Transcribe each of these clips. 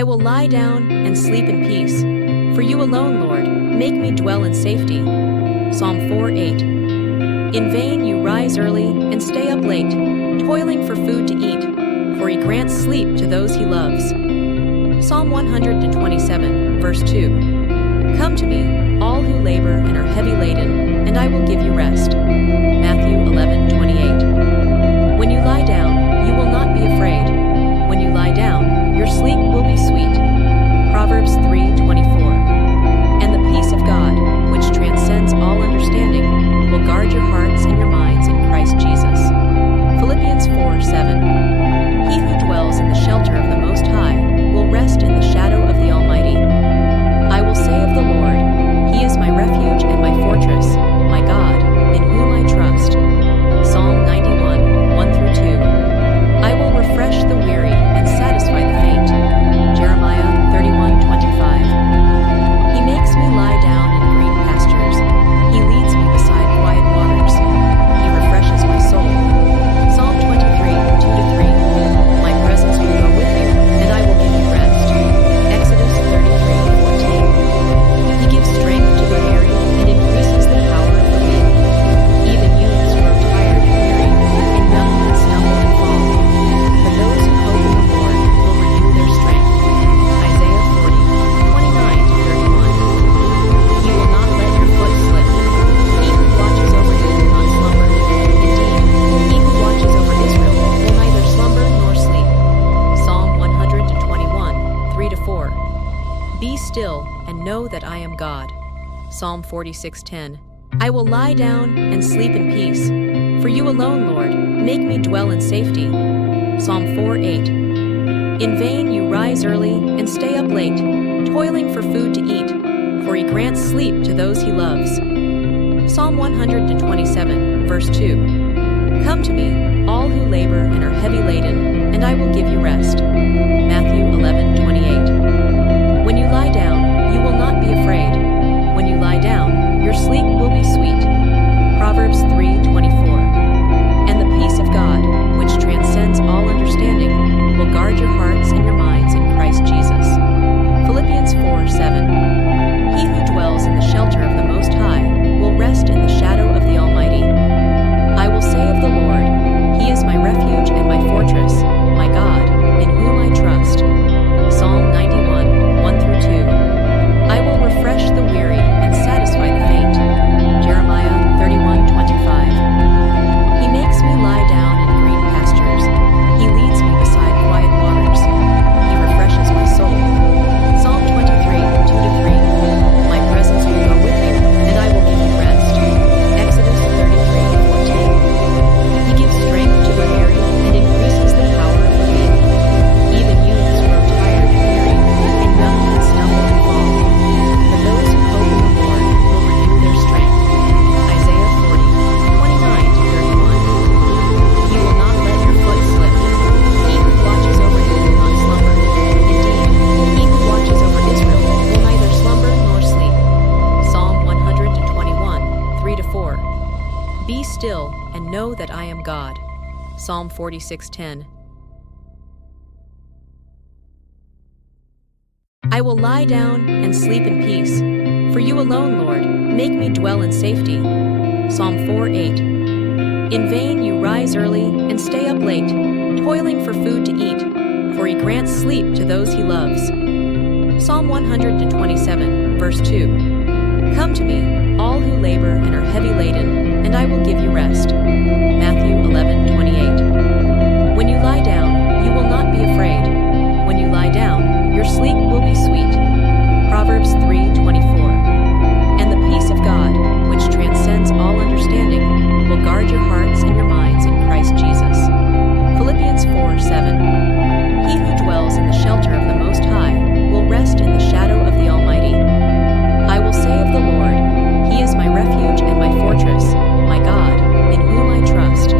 I will lie down and sleep in peace. For you alone, Lord, make me dwell in safety. Psalm 4:8. In vain you rise early and stay up late, toiling for food to eat, for he grants sleep to those he loves. Psalm 127, verse 2. Come to me, all who labor and are heavy laden, and I will give you rest. Matthew 11:28. When you lie down, you will not be afraid. When you lie down, your sleep will be sweet. Proverbs 3:24. And the peace of God, which transcends all understanding, will guard your hearts and your minds in Christ Jesus. Philippians 4:7. He who dwells in the shelter of the Most High will rest in the shadow of the Almighty. I will say of the Lord, He is my refuge and my fortress, my God, in whom I trust. Psalm 91, 1-2. I will refresh the weary and satisfy the faint. Jeremiah 31:25. He makes me lie down in green pastures. He leads me beside quiet waters. He refreshes my soul. Psalm 23, 2-3. My presence will go with you, and I will give you rest. Exodus 33:14. He gives strength to the weary and increases the power of the weak. Even youths grow tired and weary, and young men stumble and fall. But those who hope in the Lord will renew their strength. Isaiah 40:29-31. He will not let your foot slip. He who watches over you will not slumber. Indeed, he who watches over Israel will neither slumber nor sleep. Psalm 121, 3-4. Be still and know that I am God. Psalm 46:10. I will lie down and sleep in peace. For you alone, Lord, make me dwell in safety. Psalm 4:8. In vain you rise early and stay up late, toiling for food to eat, for he grants sleep to those he loves. Psalm 127, verse 2. Come to me, all who labor and are heavy laden, and I will give you rest. Matthew 11:28. When you lie down, you will not be afraid. When you lie down, your sleep will be sweet. Proverbs 3:24. And the peace of God, which transcends all understanding, will guard your hearts and your minds in Christ Jesus. Philippians 4:7. He who dwells in the shelter of the Most High will rest in the shadow of the Almighty. I will say of the Lord, He is my refuge and my fortress, my God, in whom I trust. Psalm 91, 1-2. I will refresh the weary and satisfy the faint. Jeremiah 31:25. He makes me lie down in green pastures. He leads me beside quiet waters. He refreshes my soul. Psalm 23, 2-3. My presence will go with you, and I will give you rest. Exodus 33:14. He gives strength to the weary and increases the power of the weak. Even youths grow tired and weary, and young men stumble and fall. But those who hope in the Lord will renew their strength. Isaiah 40:29-31. He will not let your foot slip. He who watches over you will not slumber. Indeed, he who watches over Israel will neither slumber nor sleep. Psalm 121, 3-4. Be still and know that I am God. Psalm 46:10. I will lie down and sleep in peace. For you alone, Lord, make me dwell in safety. Psalm 4:8. In vain you rise early and stay up late, toiling for food to eat, for he grants sleep to those he loves. Psalm 127, verse 2. Come to me, all who labor and are heavy laden, and I will give you rest. Matthew 11:28. When you lie down, you will not be afraid. When you lie down, your sleep will be sweet. Proverbs 3:24. And the peace of God, which transcends all understanding, will guard your hearts and your minds in Christ Jesus. Philippians 4:7. He who dwells in the shelter of the Most High will rest in the shadow of the Almighty. I will say of the Lord, He is my refuge and my fortress, my God, in whom I trust.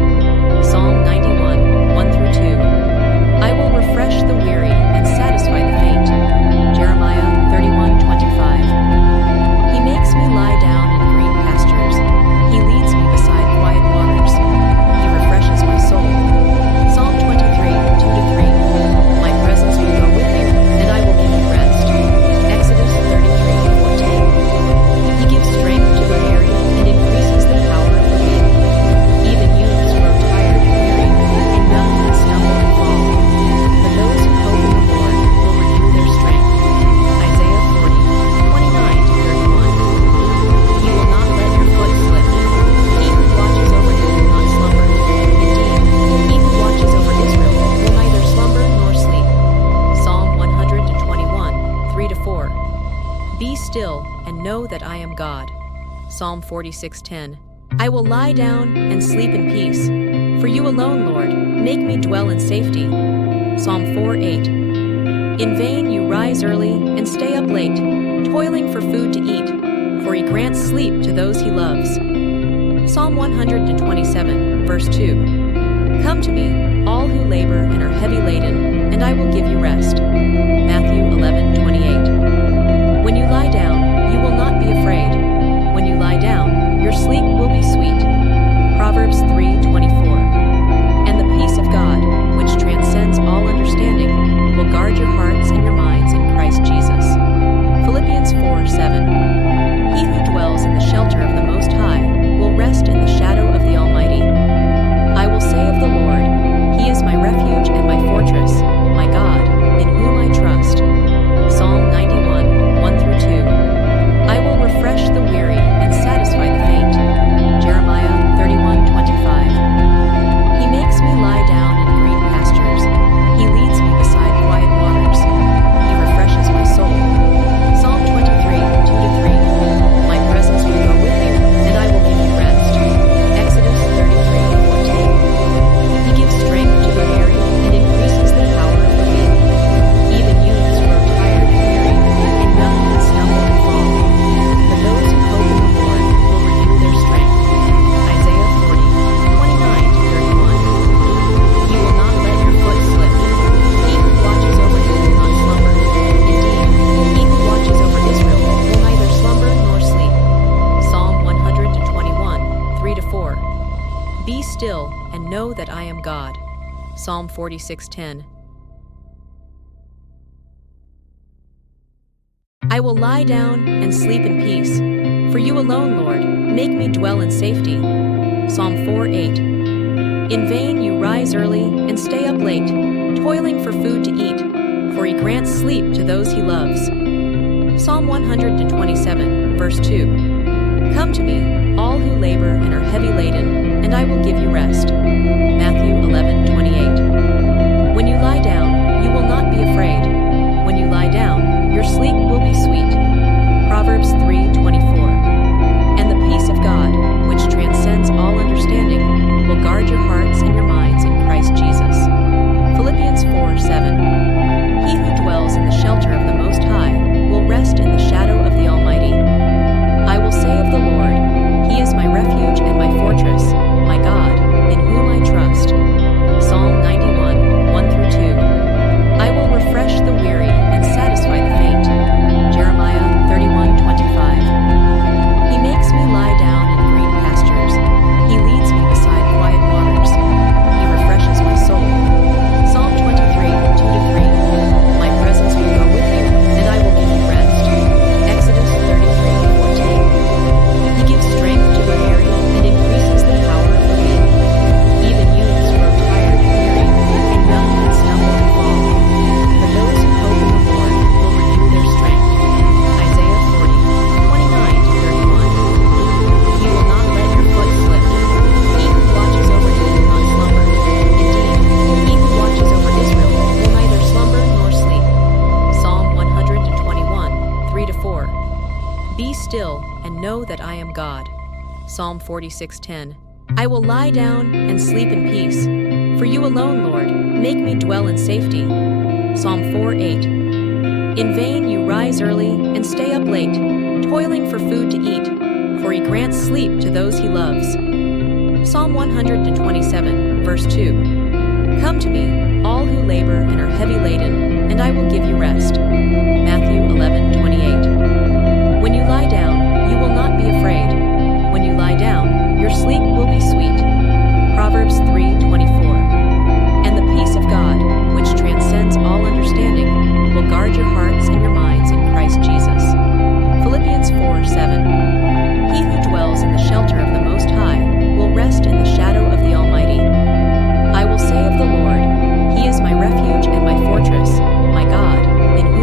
still and know that I am God. Psalm 46:10. I will lie down and sleep in peace. For you alone, Lord, make me dwell in safety. Psalm 4:8. In vain you rise early and stay up late, toiling for food to eat, for he grants sleep to those he loves. Psalm 127, verse 2. Come to me, all who labor and are heavy laden, and I will give you rest. Matthew 11:28. When you lie down, you will not be afraid. When you lie down, your sleep will be sweet. Proverbs 3:24. And the peace of God, which transcends all understanding, will guard your hearts and your minds in Christ Jesus. Philippians 4:7. He who dwells in the shelter of the Most High will rest in the shadow of the Almighty. I will say of the Lord, He is my refuge and my fortress, my God, in whom I trust. Psalm 91, 1-2. I will refresh the weary and satisfy the faint. Jeremiah 31:25. He makes me lie down in green pastures. He leads me beside quiet waters. He refreshes my soul. Psalm 23, 2-3. My presence will go with you, and I will give you rest. Exodus 33:14. He gives strength to the weary and increases the power of the weak. Even youths grow tired and weary, and young men stumble and fall. But those who hope in the Lord will renew their strength. Isaiah 40:29-31. He will not let your foot slip. He who watches over you will not slumber. Indeed, he who watches over Israel will neither slumber nor sleep. Psalm 121, 3-4. Be still and know that I am God. Psalm 46:10. I will lie down and sleep in peace. For you alone, Lord, make me dwell in safety. Psalm 4:8. In vain you rise early and stay up late, toiling for food to eat, for he grants sleep to those he loves. Psalm 127, verse 2. Come to me, all who labor and are heavy laden, and I will give you rest. Matthew 11:28. When you lie down, you will not be afraid. When you lie down, your sleep will be sweet. Proverbs 3:24. And the peace of God, which transcends all understanding, will guard your hearts and your minds in Christ Jesus. Philippians 4:7. He who dwells in the shelter of the Most High will rest in the shadow of the Almighty. I will say of the Lord, He is my refuge and my fortress, my God, in whom I trust. Psalm 91, 1-2. I will refresh the weary and satisfy the faint. Jeremiah 31:25. He makes me lie down in green pastures. He leads me beside quiet waters. He refreshes my soul. Psalm 23, 2-3. My presence will go with you, and I will give you rest. Exodus 33:14. He gives strength to the weary and increases the power of the weak. Even youths grow tired and weary, and young men stumble and fall. But those who hope in the Lord will renew their strength. Isaiah 40:29-31. He will not let your foot slip. He who watches over you will not slumber. Indeed, he who watches over Israel will neither slumber nor sleep. Psalm 121, 3-4. Be still and know that I am God. Psalm 46:10. I will lie down and sleep in peace. For you alone, Lord, make me dwell in safety. Psalm 4:8. In vain you rise early and stay up late, toiling for food to eat, for he grants sleep to those he loves. Psalm 127, verse 2. Come to me, all who labor and are heavy laden, and I will give you rest. Matthew 11:28. When you lie down, you will not be afraid. When you lie down, your sleep will be sweet. Proverbs 3:24. And the peace of God, which transcends all understanding, will guard your hearts and your minds in Christ Jesus. Philippians 4:7. He who dwells in the shelter of the Most High will rest in the shadow of the Almighty. I will say of the Lord, He is my refuge and my fortress, my God, in whom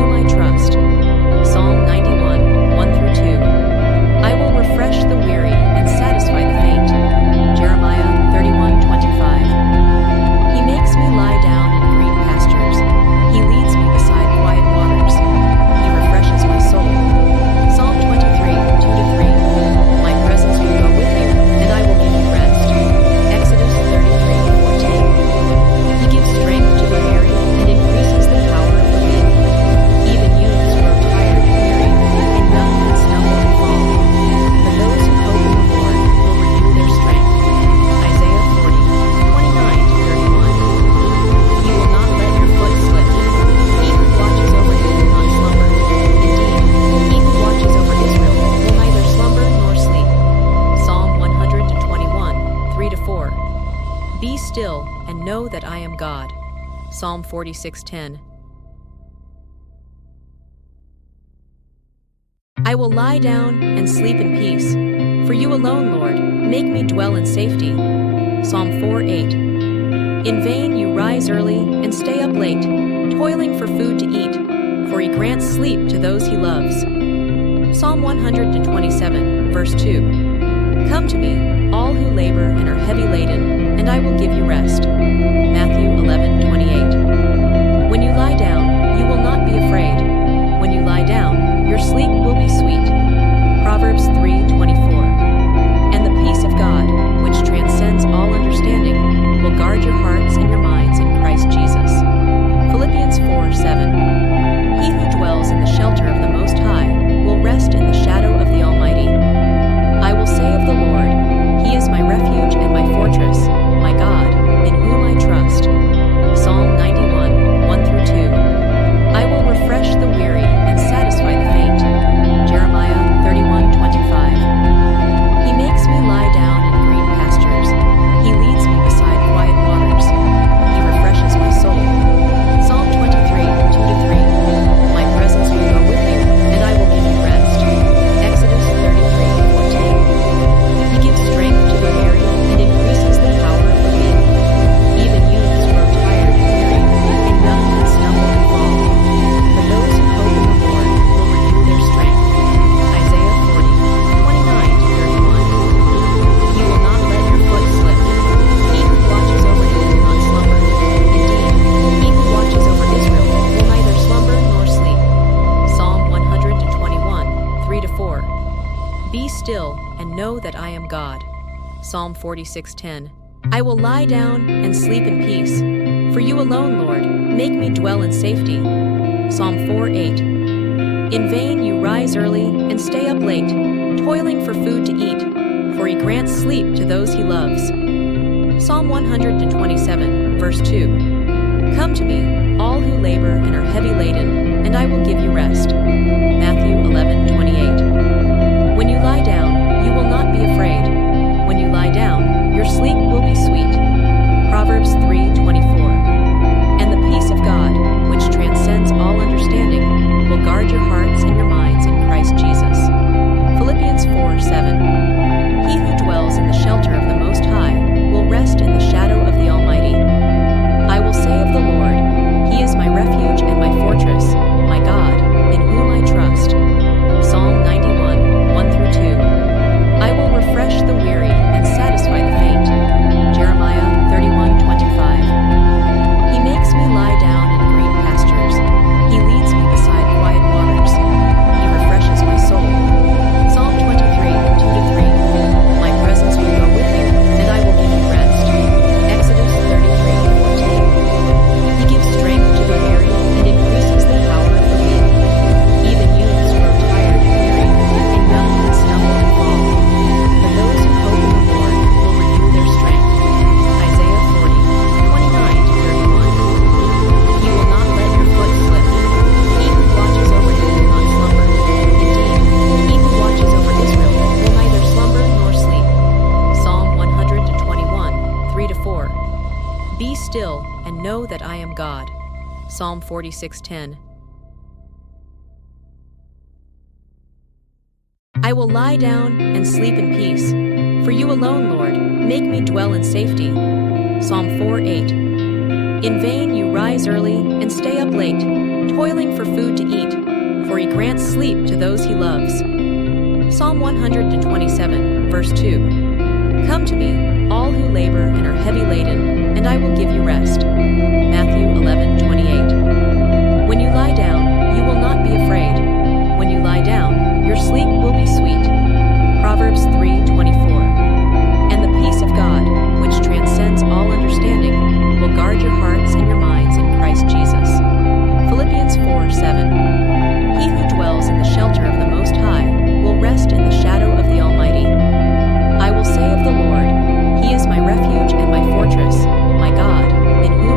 Psalm 46:10. I will lie down and sleep in peace. For you alone, Lord, make me dwell in safety. Psalm 4:8. In vain you rise early and stay up late, toiling for food to eat, for he grants sleep to those he loves. Psalm 127, verse 2. Come to me, all who labor and are heavy laden, and I will give you rest. Matthew 11:28. When you lie down, you will not be afraid. When you lie down, your sleep will be sweet. Proverbs 3:24. And the peace of God, which transcends all understanding, will guard your hearts and your minds in Christ Jesus. Philippians 4:7. He who dwells in the shelter of the Most High will rest in the shadow of the Almighty. I will say of the Lord, He is my refuge and my fortress, my God, in whom I trust. Psalm 91, 1-2. I will refresh the weary and satisfy the faint. Jeremiah 31:25. He makes me lie down in green pastures. He leads me beside quiet waters. He refreshes my soul. Psalm 23, 2-3. My presence will go with you, and I will give you rest. Exodus 33:14. He gives strength to the weary and increases the power of the weak. Even youths grow tired and weary, and young men stumble and fall. But those who hope in the Lord will renew their strength. Isaiah 40:29-31. He will not let your foot slip. He who watches over you will not slumber. Indeed, he who watches over Israel will neither slumber nor sleep. Psalm 121, 3-4. Be still and know that I am God. Psalm 46:10. I will lie down and sleep in peace. For you alone, Lord, make me dwell in safety. Psalm 4:8. In vain you rise early and stay up late, toiling for food to eat, for he grants sleep to those he loves. Psalm 127, verse 2. Come to me, all who labor and are heavy laden, and I will give you rest. Matthew 11:28. When you lie down, you will not be afraid. When you lie down, your sleep will be sweet. Proverbs 3:24. And the peace of God, which transcends all understanding, will guard your hearts and your minds in Christ Jesus. Philippians 4:7. He who dwells in the shelter of the Most High will rest in the shadow of the Almighty. I will say of the Lord, He is my refuge and my fortress, my God, in whom I trust. Psalm 91, 1-2. I will refresh the weary and satisfy the faint. Jeremiah 31:25. He makes me lie down in green pastures. He leads me beside quiet waters. He refreshes my soul. Psalm 23, 2-3. My presence will go with you, and I will give you rest. Exodus 33:14. He gives strength to the weary and increases the power of the weak. Even youths grow tired and weary, and young men stumble and fall. But those who hope in the Lord will renew their strength. Isaiah 40:29-31. He will not let your foot slip. He who watches over you will not slumber. Indeed, he who watches over Israel will neither slumber nor sleep. Psalm 121, 3-4. Be still and know that I am God. Psalm 46:10. I will lie down and sleep in peace. For you alone, Lord, make me dwell in safety. Psalm 4:8. In vain you rise early and stay up late, toiling for food to eat, for he grants sleep to those he loves. Psalm 127, verse 2. Come to me, all who labor and are heavy laden, and I will give you rest. Matthew 11:28. When you lie down, you will not be afraid. When you lie down, your sleep will be sweet. Proverbs 3:24. And the peace of God, which transcends all understanding, will guard your hearts and your minds in Christ Jesus. Philippians 4:7. He who dwells in the shelter of the Most High will rest in the shadow of the Almighty. I will say of the Lord, He is my refuge and my fortress, my God, in whom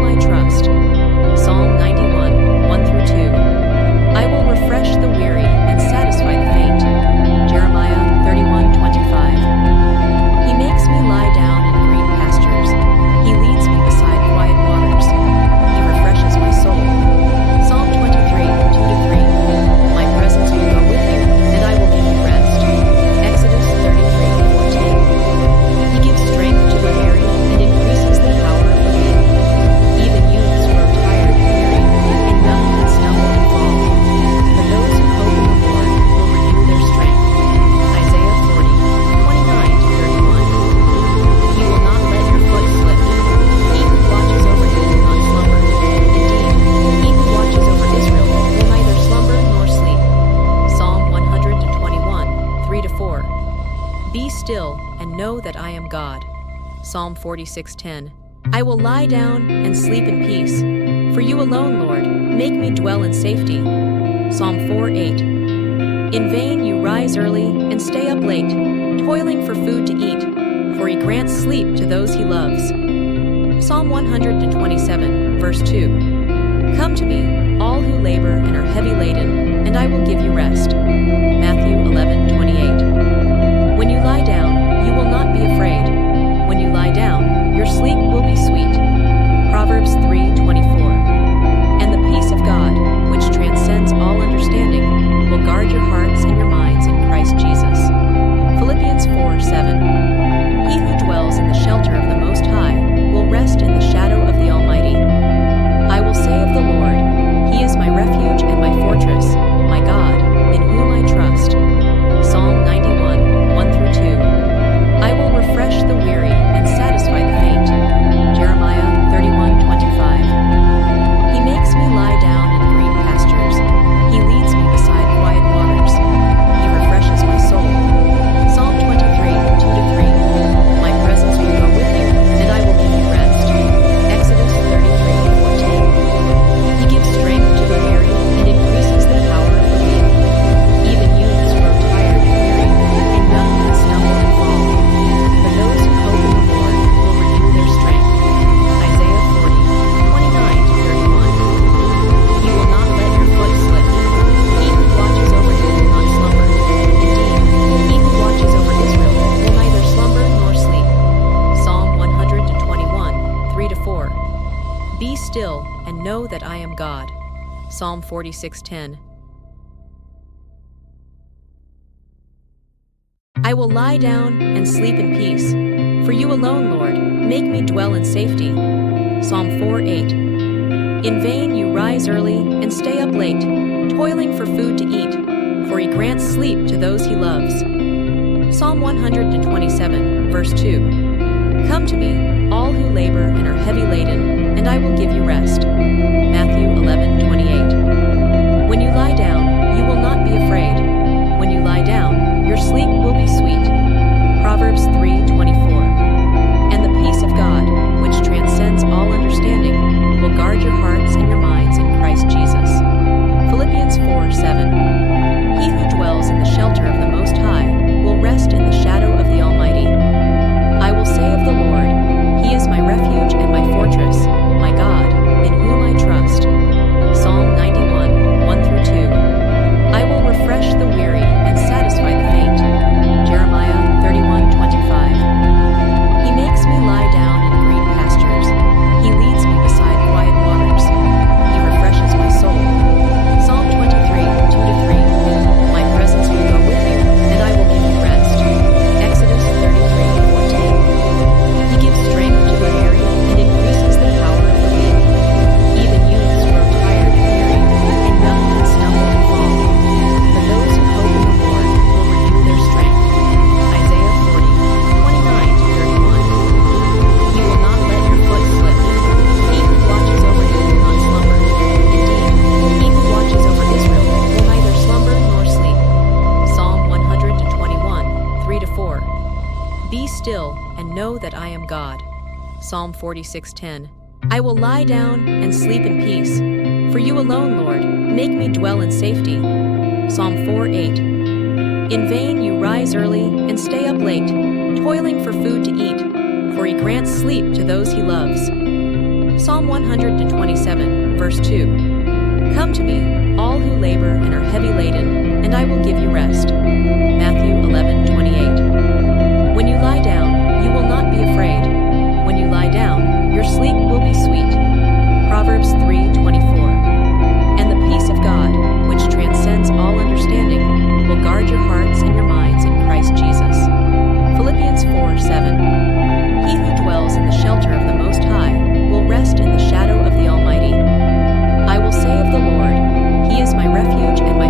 still and know that I am God. Psalm 46:10. I will lie down and sleep in peace. For you alone, Lord, make me dwell in safety. Psalm 4:8. In vain you rise early and stay up late, toiling for food to eat, for he grants sleep to those he loves. Psalm 127, verse 2. Come to me, all who labor and are heavy laden, and I will give you rest. Matthew 11:28. When you lie down, you will not be afraid. When you lie down, your sleep will be sweet. Proverbs 3:24. And the peace of God, which transcends all understanding, will guard your hearts and your minds in Christ Jesus. Philippians 4:7. He who dwells in the shelter of the Most High will rest in the shadow of the Almighty. I will say of the Lord, He is my refuge and my fortress, my God, in whom I trust. Psalm 91, 1-2. I will refresh the weary and satisfy the faint. Jeremiah 31:25. He makes me lie down in green pastures. He leads me beside quiet waters. He refreshes my soul. Psalm 23, 2-3. My presence will go with you, and I will give you rest. Exodus 33:14. He gives strength to the weary and increases the power of the weak. Even youths grow tired and weary, and young men stumble and fall. But those who hope in the Lord will renew their strength. Isaiah 40:29-31. You will not let your foot slip. He who watches over you will not slumber. Indeed, he who watches over Israel will neither slumber nor sleep. Psalm 121, 3-4. Be still and know that I am God. Psalm 46:10. I will lie down and sleep in peace. For you alone, Lord, make me dwell in safety. Psalm 4:8. In vain you rise early and stay up late, toiling for food to eat, for he grants sleep to those he loves. Psalm 127, verse 2. Come to me, all who labor and are heavy laden, and I will give you rest. Matthew 11:28. When you lie down, you will not be afraid. When you lie down, your sleep will be sweet. Proverbs 3:24. And the peace of God, which transcends all understanding, will guard your hearts and your minds in Christ Jesus. Philippians 4:7. He who dwells in the shelter of the Most High will rest in the shadow of the Almighty. I will say of the Lord, He is my refuge and my fortress, my God, in whom I trust. Psalm 91, 1-2. I will refresh the weary and satisfy the faint. Jeremiah 31:25. He makes me lie down in green pastures. He leads me beside quiet waters. He refreshes my soul. Psalm 23, 2-3. My presence will go with you, and I will give you rest. Exodus 33:14. He gives strength to the weary and increases the power of the weak. Even youths grow tired and weary, and young men stumble and fall. But those who hope in the Lord will renew their strength. Isaiah 40:29-31. You will not let your foot slip. He who watches over you will not slumber. Indeed, he who watches over Israel will neither slumber nor sleep. Psalm 121, 3-4. Be still and know that I am God. Psalm 46:10. I will lie down and sleep in peace. For you alone, Lord, make me dwell in safety. Psalm 4:8. In vain you rise early and stay up late, toiling for food to eat, for he grants sleep to those he loves. Psalm 127, verse 2. Come to me, all who labor and are heavy laden, and I will give you rest. Matthew 11:28. When you lie down, you will not be afraid. When you lie down, your sleep will be sweet. Proverbs 3:24. And the peace of God, which transcends all understanding, will guard your hearts and your minds in Christ Jesus. Philippians 4:7. He who dwells in the shelter of the Most High will rest in the shadow of the Almighty. I will say of the Lord, He is my refuge and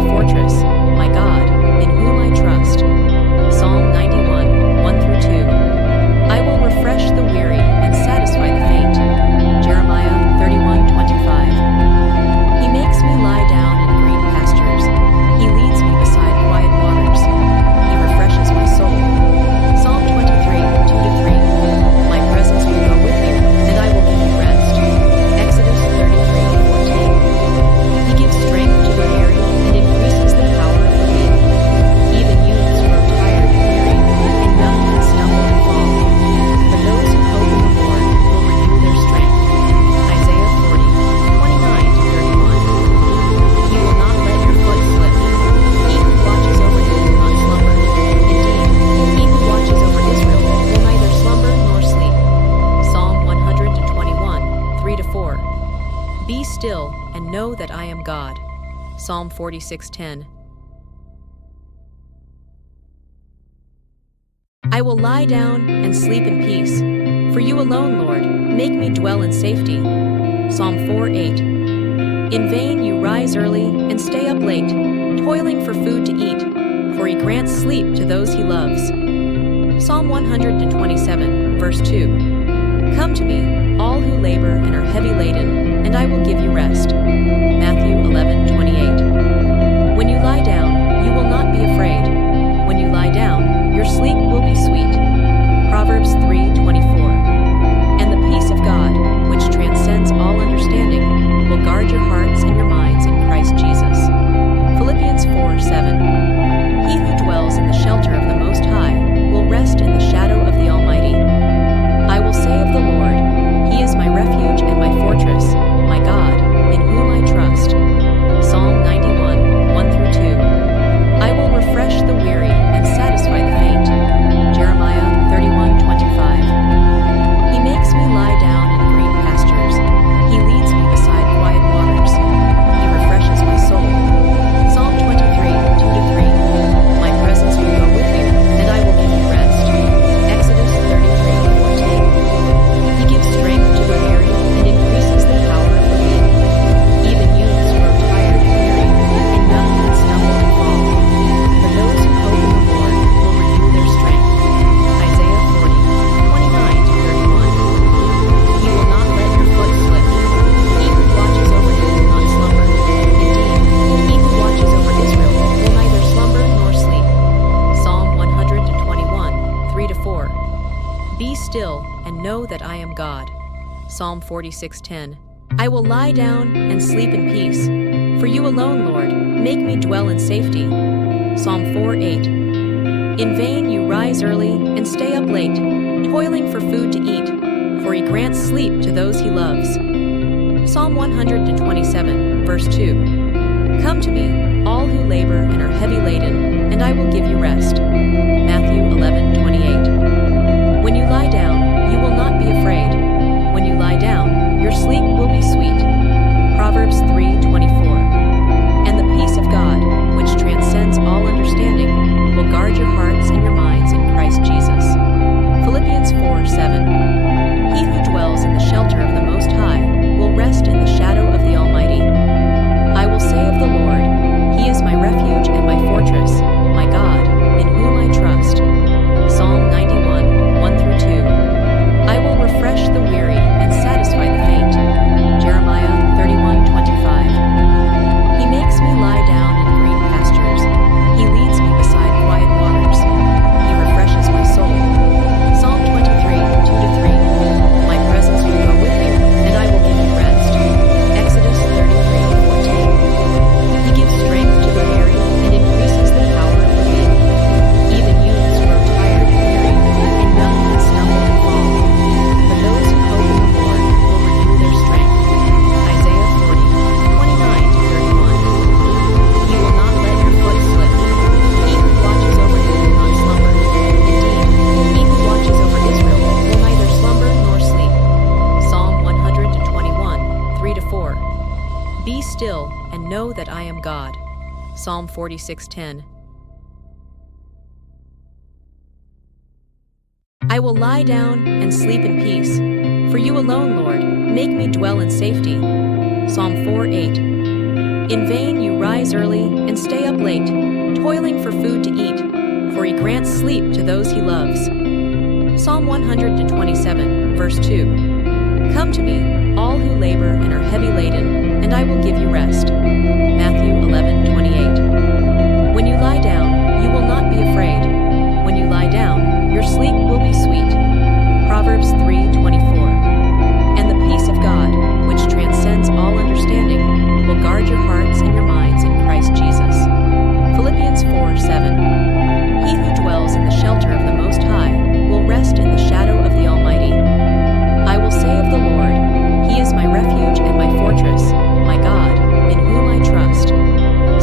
Psalm 46:10. I will lie down and sleep in peace. For you alone, Lord, make me dwell in safety. Psalm 4:8. In vain you rise early and stay up late, toiling for food to eat, for he grants sleep to those he loves. Psalm 127, verse 2. Come to me, all who labor and are heavy laden, and I will give you rest. Matthew 11:28. When you lie down, you will not be afraid. When you lie down, your sleep will be sweet. Proverbs 3:24. And the peace of God, which transcends all understanding, will guard your hearts and your minds in Christ Jesus. Philippians 4:7. He who dwells in the shelter of the Most High will rest in the shadow of the Almighty. I will say of the Lord, He is my refuge and my fortress, my God, in whom I trust. Psalm 91, 1-2. I will refresh the weary and satisfy the faint. Jeremiah 31:25. He makes me lie down in green pastures. He leads me beside quiet waters. He refreshes my soul. Psalm 23, 2-3. My presence will go with you, and I will give you rest. Exodus 33:14. He gives strength to the weary and increases the power of the weak. Even youths grow tired and weary, and young men stumble and fall. But those who hope in the Lord will renew their strength. Isaiah 40:29-31. He will not let your foot slip. He who watches over you will not slumber. Indeed, he who watches over Israel will neither slumber nor sleep. Psalm 121, 3-4. Be still and know that I am God. Psalm 46:10. I will lie down and sleep in peace. For you alone, Lord, make me dwell in safety. Psalm 4:8. In vain you rise early and stay up late, toiling for food to eat, for he grants sleep to those he loves. Psalm 127, verse 2. Come to me, all who labor and are heavy laden, and I will give you rest. Matthew 11:28. When you lie down, you will not be afraid. When you lie down, your sleep will be sweet. Proverbs 3:24. And the peace of God, which transcends all understanding, will guard your hearts and your minds in Christ Jesus. Philippians 4:7. He who dwells in the shelter of the Most High will rest in the shadow of the Almighty. I will say of the Lord, He is my refuge and my fortress, my God, in whom I trust. Psalm 91, 1-2. I will refresh the weary and satisfy the faint. Jeremiah 31:25. He makes me lie down in green pastures. He leads me beside quiet waters. He refreshes my soul. Psalm 23, 2-3. My presence will go with you, and I will give you rest. Exodus 33:14. He gives strength to the weary and increases the power of the weak. Even youths grow tired and weary, and young men stumble and fall. But those who hope in the Lord will renew their strength. Isaiah 40:29-31. He will not let your foot slip. He who watches over you will not slumber. Indeed, he who watches over Israel will neither slumber nor sleep. Psalm 121, 3-4. Be still and know that I am God. Psalm 46:10. I will lie down and sleep in peace. For you alone, Lord, make me dwell in safety. Psalm 4:8. In vain you rise early and stay up late, toiling for food to eat, for he grants sleep to those he loves. Psalm 127, verse 2. Come to me, all who labor and are heavy laden, and I will give you rest. Matthew 11:28. When you lie down, you will not be afraid. When you lie down, your sleep will be sweet. Proverbs 3:24. And the peace of God, which transcends all understanding, will guard your hearts and your minds in Christ Jesus. Philippians 4:7. He who dwells in the shelter of the Most High will rest in the shadow of the Almighty. I will say of the Lord, He is my refuge and my fortress, my God, in whom I trust.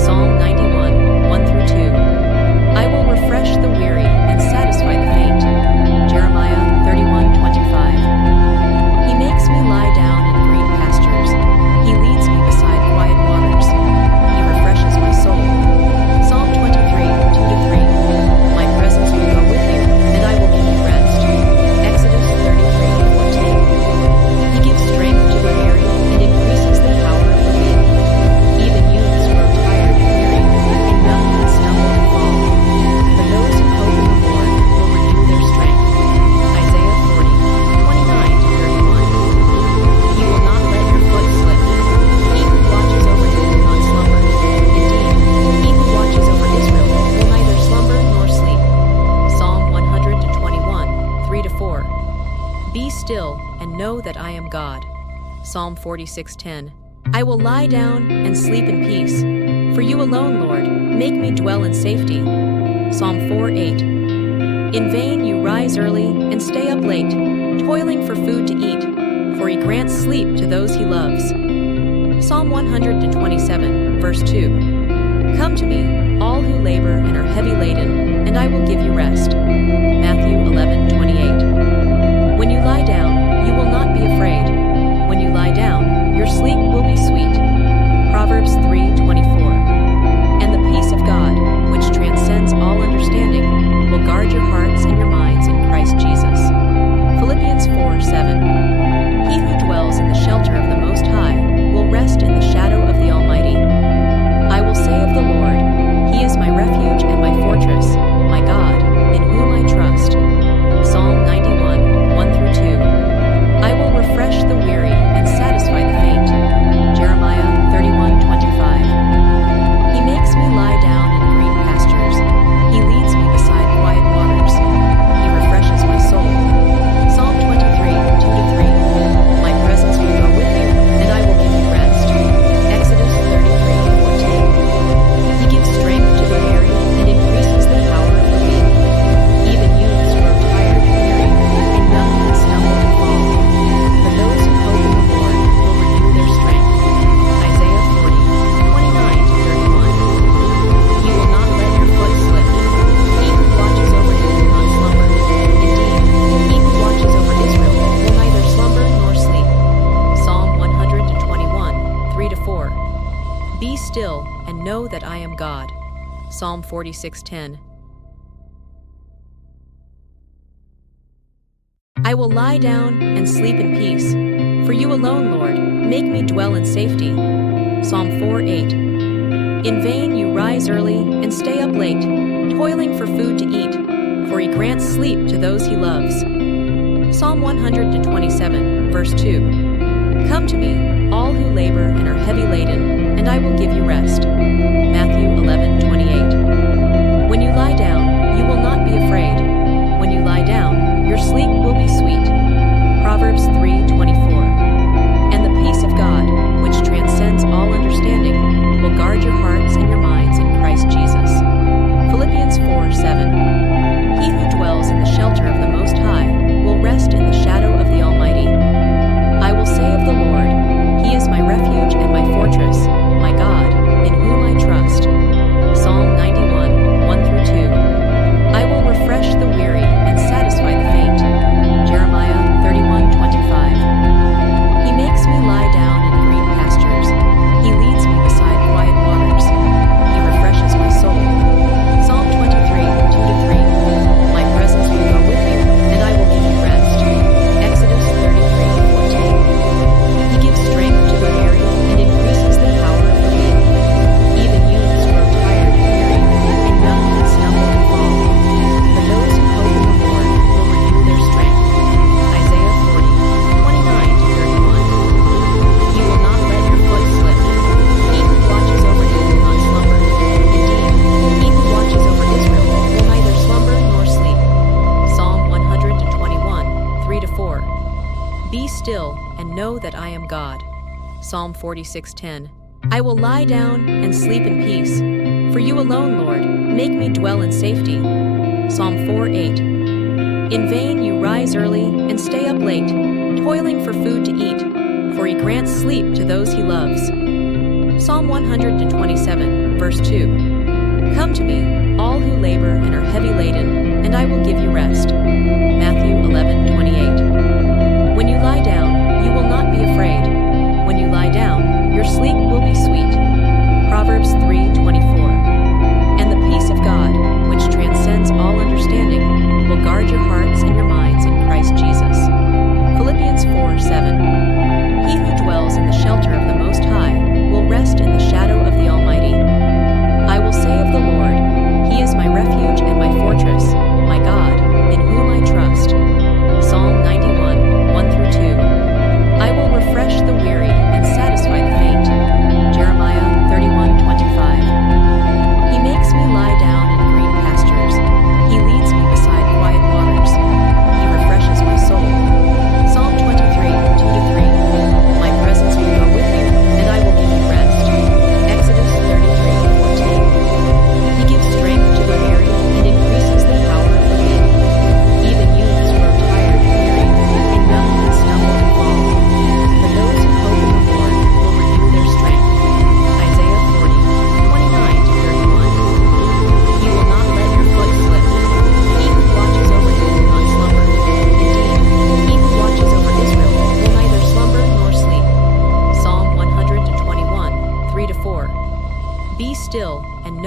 know that I am God. Psalm 46:10. I will lie down and sleep in peace. For you alone, Lord, make me dwell in safety. Psalm 4:8. In vain you rise early and stay up late, toiling for food to eat, for he grants sleep to those he loves. Psalm 127, verse 2. Come to me, all who labor and are heavy laden, and I will give you rest. Matthew 11:28. When you lie down, you will not be afraid. When you lie down, your sleep will be sweet. Proverbs 3:24. And the peace of God, which transcends all understanding, will guard your hearts and your minds in Christ Jesus. Philippians 4:7. He who dwells in the shelter of the Most High will rest in the shadow of the Almighty. I will say of the Lord, He is my refuge and my fortress, my God, in whom I trust. Psalm 91, 1-2. I will refresh the weary and satisfy the faint. Jeremiah 31:25. He makes me lie down in green pastures. He leads me beside quiet waters. He refreshes my soul. Psalm 23, 2-3. My presence will go with you, and I will give you rest. Exodus 33:14. He gives strength to the weary and increases the power of the weak. Even youths grow tired and weary, and young men stumble and fall. But those who hope in the Lord will renew their strength. Isaiah 40:29-31. You will not let your foot slip. He who watches over you will not slumber. Indeed, he who watches over Israel will neither slumber nor sleep. Psalm 121, 3-4. Be still and know that I am God. Psalm 46:10. I will lie down and sleep in peace. For you alone, Lord, make me dwell in safety. Psalm 4:8. In vain you rise early and stay up late, toiling for food to eat, for he grants sleep to those he loves. Psalm 127, verse 2. Come to me, all who labor and are heavy laden, and I will give you rest. Matthew 11:28. When you lie down, you will not be afraid. When you lie down, your sleep will be sweet. Proverbs 3:24. And the peace of God, which transcends all understanding, will guard your hearts and your minds in Christ Jesus. Philippians 4:7. He who dwells in the shelter of the Most High will rest in the shadow of the Almighty. I will say of the Lord, He is my refuge and my fortress, my God, in whom I trust. Psalm 91, 1-2. I will refresh the weary and satisfy the faint. Jeremiah 31:25. He makes me lie down in green pastures. He leads me beside quiet waters. He refreshes my soul. Psalm 23, 2-3. My presence will go with you, and I will give you rest. Exodus 33:14. He gives strength to the weary and increases the power of the weak. Even youths grow tired and weary, and young men stumble and fall. But those who hope in the Lord will renew their strength. Isaiah 40:29-31. You will not let your foot slip. He who watches over you will not slumber. Indeed, he who watches over Israel will neither slumber nor sleep. Psalm 121, 3-4. Be still and know that I am God. Psalm 46:10. I will lie down and sleep in peace. For you alone, Lord, make me dwell in safety. Psalm 4:8. In vain you rise early and stay up late, toiling for food to eat, for he grants sleep to those he loves. Psalm 127, verse 2. Come to me, all who labor and are heavy laden, and I will give you rest. Matthew 11:28. When you lie down, you will not be afraid. When you lie down, your sleep will be sweet. Proverbs 3:24. And the peace of God, which transcends all understanding, will guard your hearts and your minds in Christ Jesus. Philippians 4:7. He who dwells in the shelter of the Most High will rest in the shadow of the Almighty. I will say of the Lord, He is my refuge and my fortress, my God, in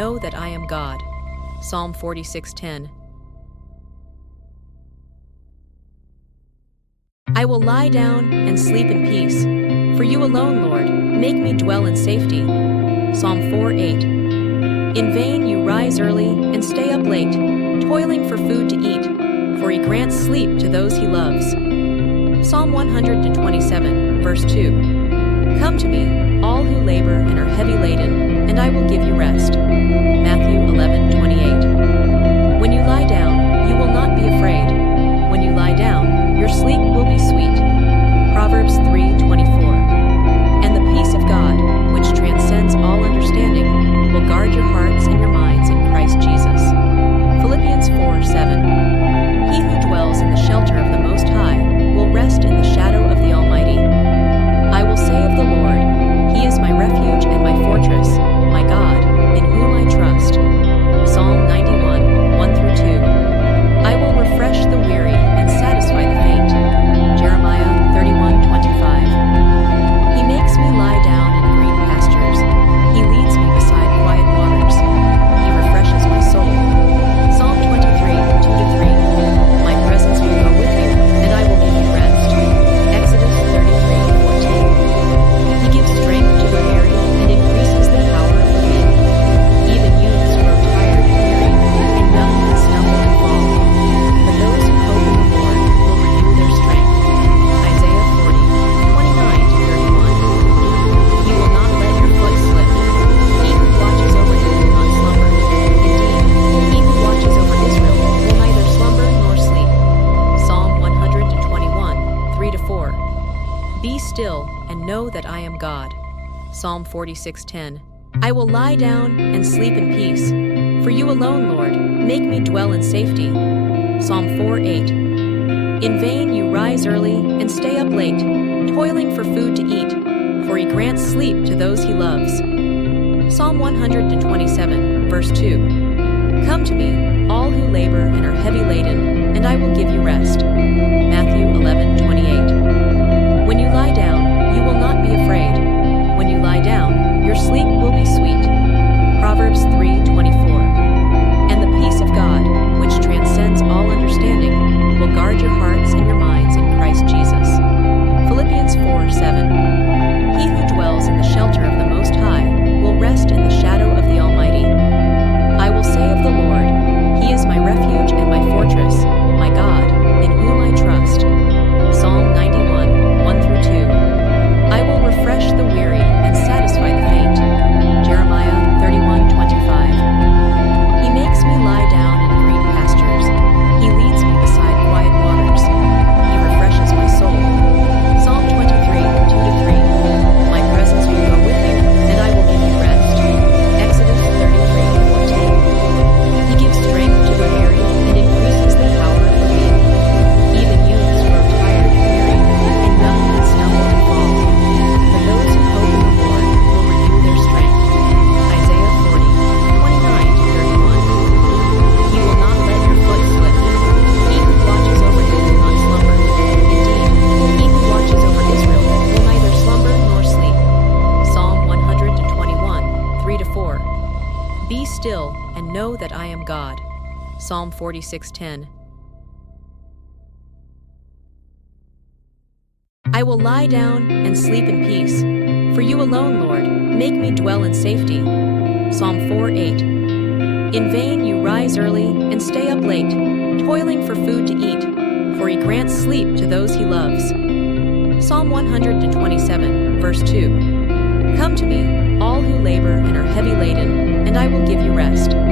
know that I am God. Psalm 46:10. I will lie down and sleep in peace. For you alone, Lord, make me dwell in safety. Psalm 4:8. In vain you rise early and stay up late, toiling for food to eat, for he grants sleep to those he loves. Psalm 127, verse 2. Come to me, all who labor and are heavy laden, and I will give you rest. Matthew 11:28. When you lie down, you will not be afraid. When you lie down, your sleep will be sweet. Proverbs 3:24. And the peace of God, which transcends all understanding, will guard your hearts and your minds in Christ Jesus. Philippians 4:7. He who dwells in the shelter of the Most High will rest in the shadow of the Almighty. I will say of the Lord, He is my refuge and my fortress, my God, in whom I trust. Psalm 91, 1-2. I will refresh the weary and satisfy the faint. Jeremiah 31:25. He makes me lie down in green pastures. He leads me beside quiet waters. He refreshes my soul. Psalm 23, 2-3. My presence will go with you, and I will give you rest. Exodus 33:14. He gives strength to the weary and increases the power of the weak. Even youths grow tired and weary, and young men stumble and fall. But those who hope in the Lord will renew their strength. Isaiah 40:29-31. You will not let your foot slip. He who watches over you will not slumber. Indeed, he who watches over Israel will neither slumber nor sleep. Psalm 121, 3-4. Be still and know that I am God. Psalm 46:10. I will lie down and sleep in peace. For you alone, Lord, make me dwell in safety. Psalm 4:8. In vain you rise early and stay up late, toiling for food to eat, for he grants sleep to those he loves. Psalm 127, verse 2. Come to me, all who labor and are heavy laden, and I will give you rest. Matthew 11:28. When you lie down, you will not be afraid. When you lie down, your sleep will be sweet. Proverbs 3:24. And the peace of God, which transcends all understanding, will guard your hearts and your minds in Christ Jesus. Philippians 4:7. He who dwells in the shelter of the Most High will rest in the shadow of the Almighty. I will say of the Lord, He is my refuge and my fortress, my God, in whom I trust. Psalm 91, 1-2. I will refresh the weary and satisfy the faint. Jeremiah 31:25. He makes me lie down in green pastures. He leads me beside quiet waters. He refreshes my soul. Psalm 23, 2-3. My presence will go with you, and I will give you rest. Exodus 33:14. He gives strength to the weary and increases the power of the weak. Even youths grow tired and weary, and young men stumble and fall. But those who hope in the Lord will renew their strength. Isaiah 40:29-31. You will not let your foot slip. He who watches over you will not slumber. Indeed, he who watches over Israel will neither slumber nor sleep. Psalm 121, 3-4. Be still and know that I am God. Psalm 46:10. I will lie down and sleep in peace. For you alone, Lord, make me dwell in safety. Psalm 4:8. In vain you rise early and stay up late, toiling for food to eat, for he grants sleep to those he loves. Psalm 127, verse 2. Come to me, all who labor and are heavy laden, and I will give you rest.